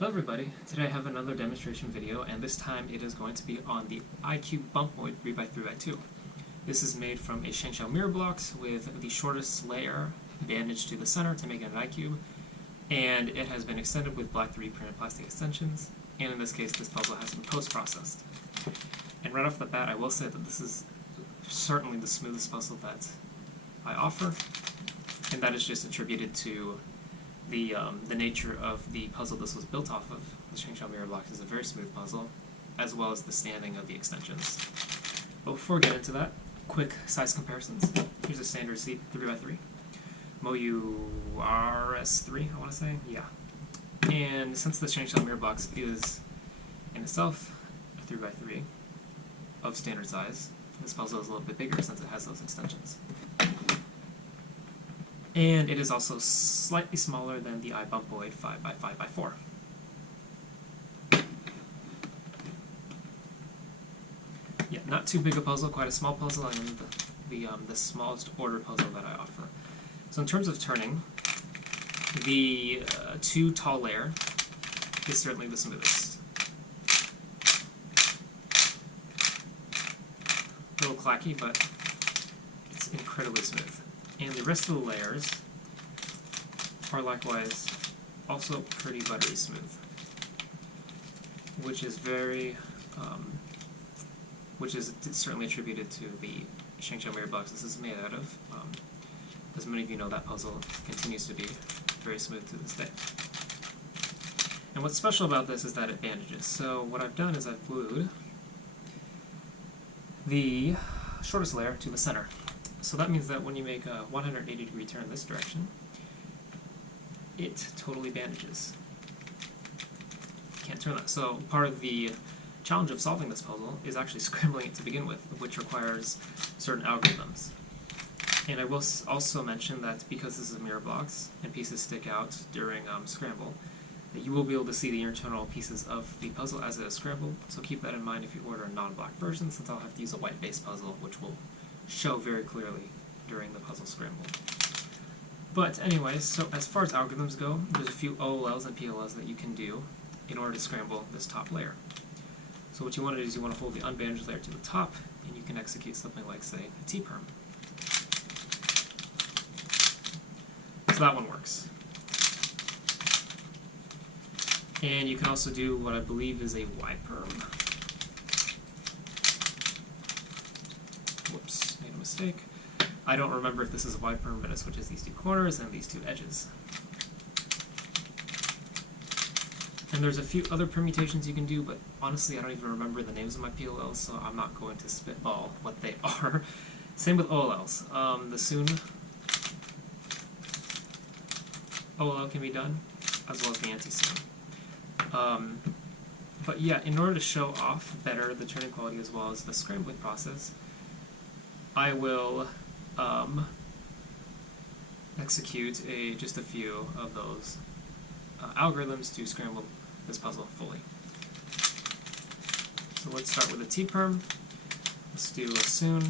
Hello everybody, today I have another demonstration video, and this time it is going to be on the I-Cube Bumpoid 3x3x2. This is made from a Shengshou Mirror Blocks with the shortest layer bandaged to the center to make it an I-Cube, and it has been extended with black 3D printed plastic extensions, and in this case this puzzle has been post-processed. And right off the bat I will say that this is certainly the smoothest puzzle that I offer, and that is just attributed to the nature of the puzzle this was built off of. The Shengshou Mirror Blocks is a very smooth puzzle, as well as the standing of the extensions. But before we get into that, quick size comparisons. Here's a standard seat 3x3. Moyu RS3, I want to say? Yeah. And since the Shengshou Mirror Blocks is in itself a 3x3 of standard size, this puzzle is a little bit bigger since it has those extensions. And it is also slightly smaller than the I-Bumpoid 5x5x4. Yeah, not too big a puzzle, quite a small puzzle, and the smallest order puzzle that I offer. So in terms of turning, the too tall layer is certainly the smoothest. A little clacky, but it's incredibly smooth. And the rest of the layers are likewise also pretty buttery smooth, which is certainly attributed to the Shengshou Mirror Blocks this is made out of. As many of you know, that puzzle continues to be very smooth to this day. And what's special about this is that it bandages. So what I've done is I've glued the shortest layer to the center. So that means that when you make a 180-degree turn this direction, it totally bandages. You can't turn that. So part of the challenge of solving this puzzle is actually scrambling it to begin with, which requires certain algorithms. And I will also mention that because this is mirror blocks and pieces stick out during Scramble, that you will be able to see the internal pieces of the puzzle as it is scrambled. So keep that in mind if you order a non-black version, since I'll have to use a white base puzzle, which will show very clearly during the puzzle scramble. But anyways, so as far as algorithms go, there's a few OLLs and PLLs that you can do in order to scramble this top layer. So what you want to do is you want to hold the unbandaged layer to the top, and you can execute something like, say, a T-perm. So that one works. And you can also do what I believe is a Y-perm. Whoops, made a mistake. I don't remember if this is a Y-perm, but it switches these two corners and these two edges. And there's a few other permutations you can do, but honestly I don't even remember the names of my PLLs, so I'm not going to spitball what they are. Same with OLLs. The soon OLL can be done, as well as the anti-soon. But yeah, in order to show off better the turning quality as well as the scrambling process, I will execute just a few of those algorithms to scramble this puzzle fully. So let's start with a T-perm. Let's do a soon,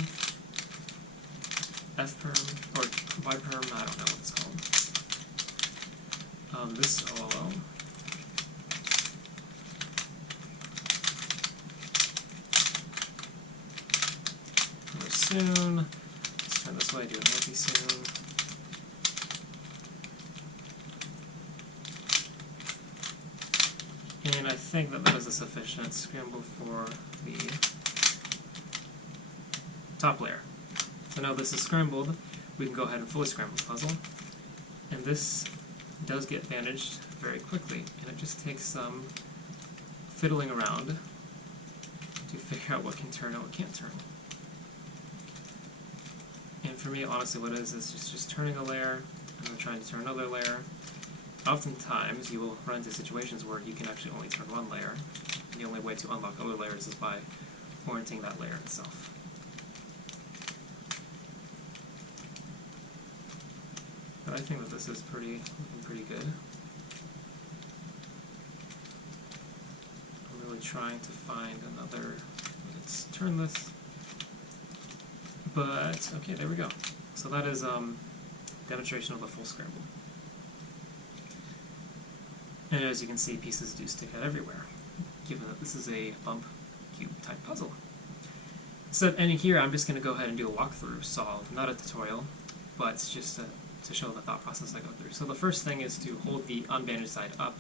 F-perm, or Y-perm, I don't know what it's called. This OLL. Soon. Let's turn this way, do an anti-soon. And I think that is a sufficient scramble for the top layer. So now this is scrambled, we can go ahead and fully scramble the puzzle. And this does get bandaged very quickly, and it just takes some fiddling around to figure out what can turn and what can't turn. And for me, honestly, what it is just turning a layer, and then trying to turn another layer. Oftentimes, you will run into situations where you can actually only turn one layer, and the only way to unlock other layers is by orienting that layer itself. But I think that this is looking pretty good. I'm really trying to find another, let's turn this. But, okay, there we go. So that is demonstration of the full scramble. And as you can see, pieces do stick out everywhere, given that this is a bump cube type puzzle. So ending here, I'm just going to go ahead and do a walkthrough solve, not a tutorial, but just to show the thought process I go through. So the first thing is to hold the unbandaged side up,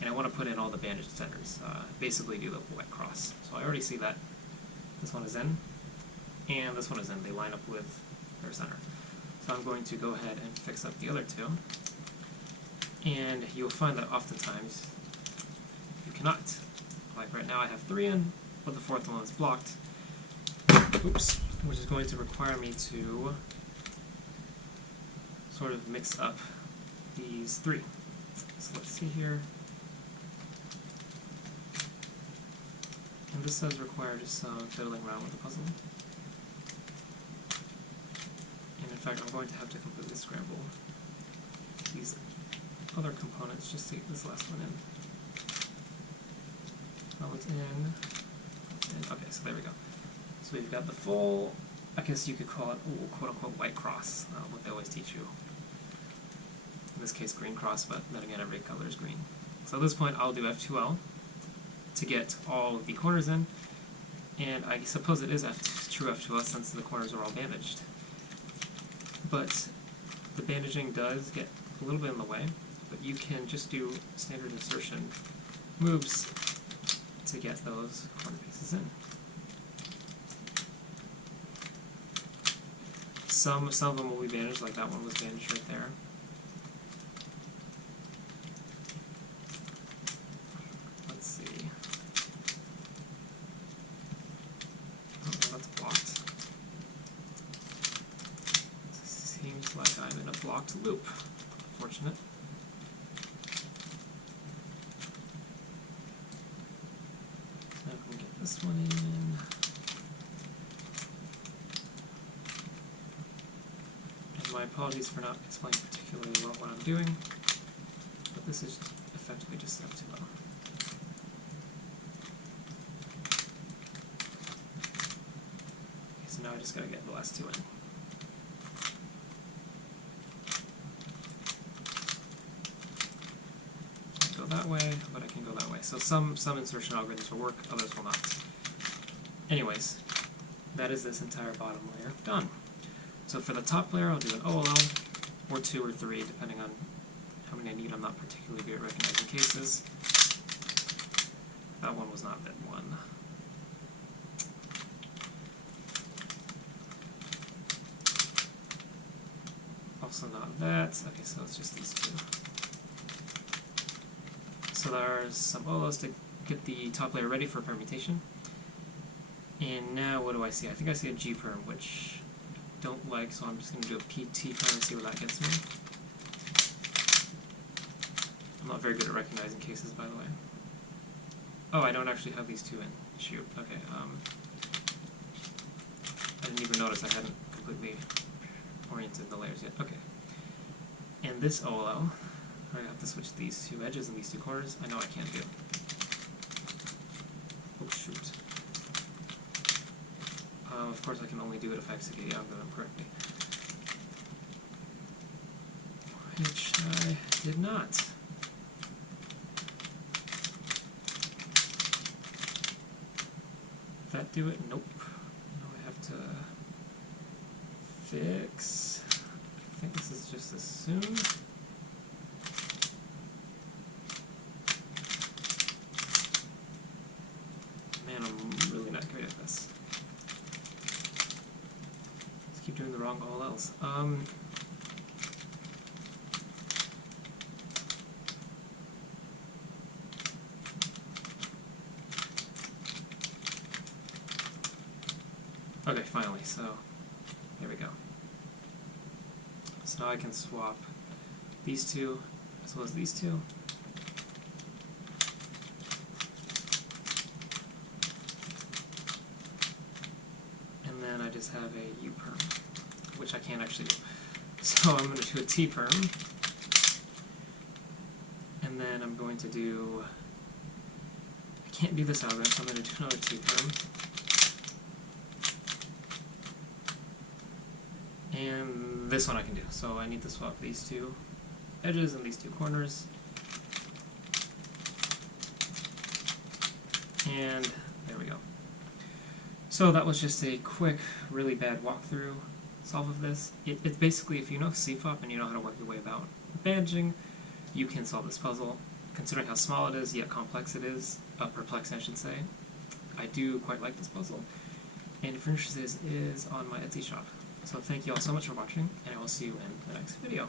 and I want to put in all the bandaged centers, basically do the wet cross. So I already see that this one is in, and this one is in. They line up with their center. So I'm going to go ahead and fix up the other two, and you'll find that oftentimes you cannot. Like right now I have 3 in, but the 4th one is blocked. Oops, which is going to require me to sort of mix up these 3. So let's see here. And this does require just some fiddling around with the puzzle. And in fact, I'm going to have to completely scramble these other components just to get this last one in. That one's in. And okay, so there we go. So we've got the full, I guess you could call it, quote-unquote, white cross, what they always teach you. In this case, green cross, but then again, every color is green. So at this point, I'll do F2L to get all of the corners in, and I suppose it is true F2L since the corners are all bandaged. But the bandaging does get a little bit in the way, but you can just do standard insertion moves to get those corner pieces in. Some of them will be bandaged, like that one was bandaged right there. Let's see. Oh, no, that's blocked. Seems like I'm in a blocked loop. Unfortunate. Now we can get this one in. My apologies for not explaining particularly well what I'm doing, but this is effectively just F2L. Okay, so now I just gotta get the last 2 in. I can go that way, but I can go that way. So some insertion algorithms will work, others will not. Anyways, that is this entire bottom layer done. So for the top layer, I'll do an OLL, or 2 or 3, depending on how many I need. I'm not particularly good at recognizing cases. That one was not that one. Also not that. Okay, so it's just these 2. So there's some OLLs to get the top layer ready for permutation. And now what do I see? I think I see a G perm, which don't like, so I'm just going to do a PT perm and see what that gets me. I'm not very good at recognizing cases, by the way. Oh, I don't actually have these 2 in. Shoot. Okay. I didn't even notice I hadn't completely oriented the layers yet. Okay. And this OLL, I have to switch these 2 edges and these 2 corners. I know I can't do. Oh, shoot. Of course, I can only do it if I execute the algorithm correctly. Which I did not. Did that do it? Nope. Now I have to fix. I think this is just assumed. Man, I'm really not great at this. Keep doing the wrong OLLs. Okay, finally, so there we go. So now I can swap these 2 as well as these 2. And then I just have a U perm, which I can't actually do. So I'm going to do a T perm, and then I'm going to do, I can't do this algorithm, so I'm going to do another T perm. And this one I can do. So I need to swap these 2 edges and these 2 corners. And there we go. So that was just a quick, really bad walkthrough solve of this. It's basically, if you know CFOP and you know how to work your way about bandaging, you can solve this puzzle. Considering how small it is, yet complex it is, perplexing I should say, I do quite like this puzzle. And if you're interested, it is on my Etsy shop. So thank you all so much for watching, and I will see you in the next video.